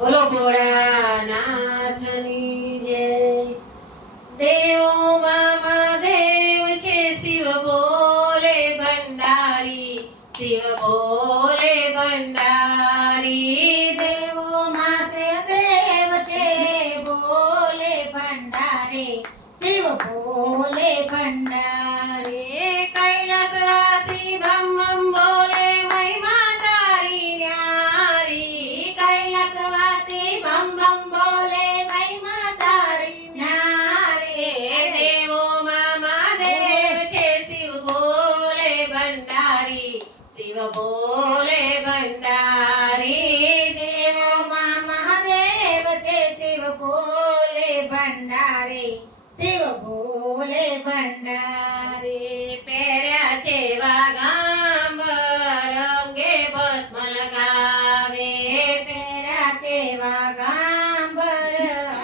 બોલો ભોળાનાથની જય। દેવોમાં મહાદેવ છે શિવ બોલે ભંડારી, શિવ બોલે ભંડારી। દેવોમાં દેવ છે બોલે ભંડારે, શિવ બોલે ભંડારે। કૈલાસવાસી ભમ ભમ બોલે મહિમા તારી ન્યારી, કૈલાસવાસી ભમ ભમ બોલે મહિમા તારી ન્યારે। દેવોમાં મહાદેવ છે શિવ બોલે ભંડારી, શિવ બોલે ભંડારી। દેવોમાં મહાદેવ છે શિવ બોલે ભંડારે, શિવ બોલે ભંડારે। પહેર્યા છે વાઘાંબર, અંગે ભસ્મ લગાવે। પહેર્યા છે વાઘાંબર,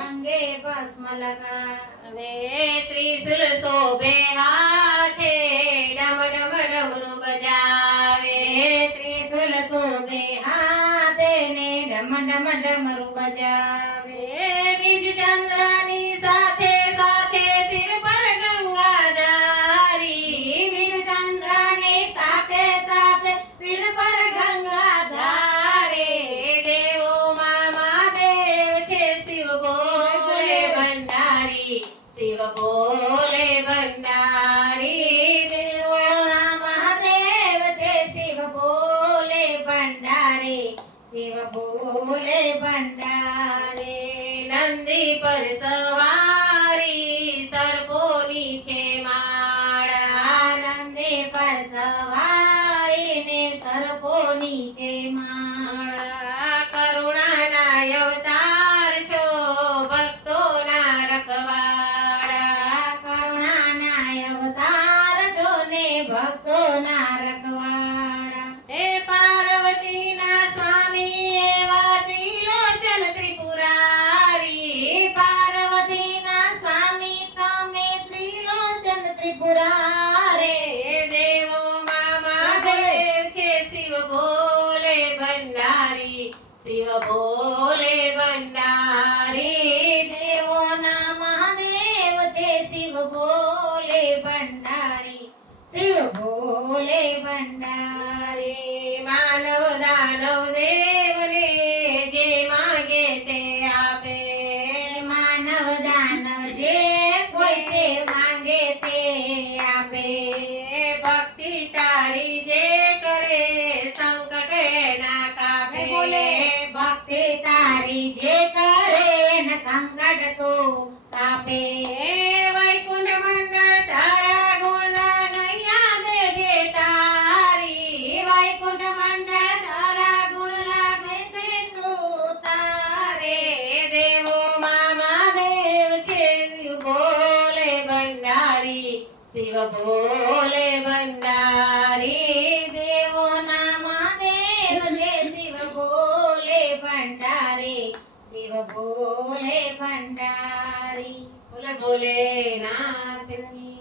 અંગે ભસ્મ લગાવે। ત્રિશુલ શોભે હાથે, ડમ ડમ ડમરું બજાવે। ત્રિશુલ શોભે હાથે ને ડમ ડમ ડમરું બજાવે। બીજ ચંદ્રની સાથે સાથે શિર પર ગંગાધારી, વીરચંદ્રની સાથે સાથે શિર પર ગંગા ધારે। દેવોમાં મહાદેવ છે શિવ બોલે ભંડારી, શિવ બોલે ભંડારી। દેવોના મહાદેવ છે શિવ બોલે ભંડારે, શિવ બોલે ભંડારે। નંદી પર સવારી, સર્પોની છે માળા। નંદે પર સવારી ને સર્પોની છે માળા। કરુણાના અવતાર છો, ભક્તોના રખવાડા। કરુણાના અવતાર છો ને ભક્તોના રખવાડા। હે પાર્વતીના સ્વામી એવા ત્રિલોચન ત્રિપુરારી, પાર્વતીના સ્વામી તમે ત્રિલોચન ત્રિપુરારે। દેવોમાં મહાદેવ છે શિવ બોલે ભંડારી, શિવ બોલે ભંડારી। દેવોના મહાદેવ છે શિવ બોલે ભંડારી, શિવ બોલે ભંડારી। માનવ દાનવ દેવને જે માગે તે આપે। માનવ દાનવ જે કોઈ તે માંગે તે આપે। ભક્તિ તારી જે કરે સંકટ ના કાપે। બોલે ભક્તિ તારી જે કરે ને સંકટ તો કાપે। વૈકુંઠ મંડળ તારા ગુણના નૈયા દેજે તારી। વૈકુંઠ મંડળ તારા ગુણ લાગે તે તું તારે। દેવોમાં મહાદેવ છે શિવ બોલે ભંડારી, શિવ બોલે ભંડારી। દેવોના મહાદેવ છે શિવ બોલે ભંડારે, શિવ બોલે ભંડારી। બોલે ભોલેનાથની